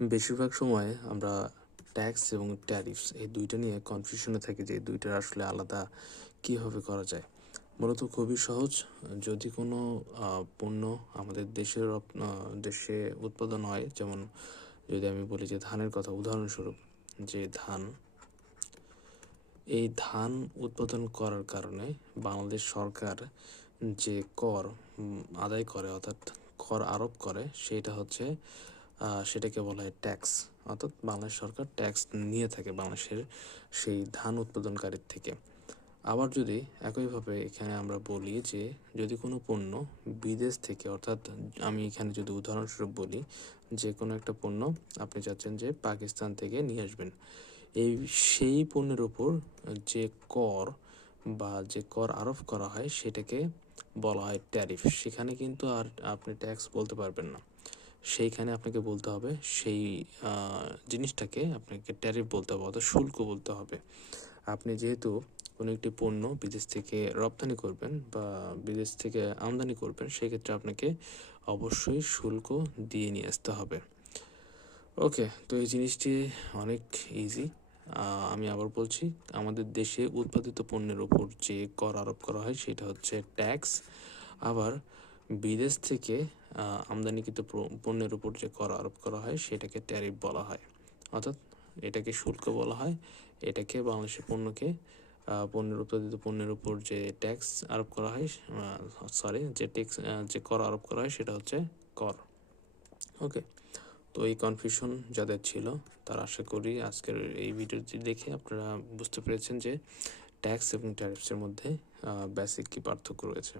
বেশিরভাগ সময় আমরা ট্যাক্স এবং ট্যারিফস এই দুইটা নিয়ে কনফিউশনে থাকি যে এই দুইটার আসলে আলাদা কীভাবে করা যায়। মূলত খুবই সহজ। যদি কোনো পণ্য আমাদের দেশে উৎপাদন হয়, যেমন যদি আমি বলি যে ধানের কথা, উদাহরণস্বরূপ যে এই ধান উৎপাদন করার কারণে বাংলাদেশ সরকার যে কর আদায় করে, অর্থাৎ কর আরোপ করে, সেটাকে বলা হয় ট্যাক্স। অর্থাৎ বাংলাদেশ সরকার ট্যাক্স নিয়ে থাকে বাংলাদেশের সেই ধান উৎপাদনকারীর থেকে। আবার যদি একইভাবে এখানে আমরা বলি যে যদি কোনো পণ্য বিদেশ থেকে, অর্থাৎ আমি এখানে যদি উদাহরণস্বরূপ বলি যে কোনো একটা পণ্য আপনি চাচ্ছেন যে পাকিস্তান থেকে নিয়ে আসবেন, সেই পণ্যের উপর যে কর যে কর আরোপ করা হয় সেটাকে বলা হয় ট্যারিফ। সেখানে কিন্তু আর আপনি ট্যাক্স বলতে পারবেন না, সেইখানে আপনাকে বলতে হবে সেই জিনিসটাকে আপনাকে ট্যারিফ বলতে হবে, অর্থাৎ শুল্ক বলতে হবে। আপনি যেহেতু কোনো একটি পণ্য বিদেশ থেকে রপ্তানি করবেন বা বিদেশ থেকে আমদানি করবেন, সেক্ষেত্রে আপনাকে অবশ্যই শুল্ক দিয়ে নিয়ে আসতে হবে। ওকে, তো এই জিনিসটি অনেক ইজি। আমি আবার বলছি, আমাদের দেশে উৎপাদিত পণ্যের উপর যে কর আরোপ করা হয় সেটা হচ্ছে ট্যাক্স। আবার বিদেশ থেকে আমদানিকৃত পণ্যের উপর যে কর আরোপ করা হয় সেটাকে ট্যারিফ বলা হয়, অর্থাৎ এটাকে শুল্ক বলা হয়। এটাকে বাংলাদেশের উৎপাদিত পণ্যের উপর যে ট্যাক্স আরোপ করা হয়, যে কর আরোপ করা হয় সেটা হচ্ছে কর। ওকে, তো এই কনফিউশন যাদের ছিল তারা আশা করি আজকের এই ভিডিওটি দেখে আপনারা বুঝতে পেরেছেন যে ট্যাক্স এবং ট্যারিফসের মধ্যে বেসিক কী পার্থক্য রয়েছে।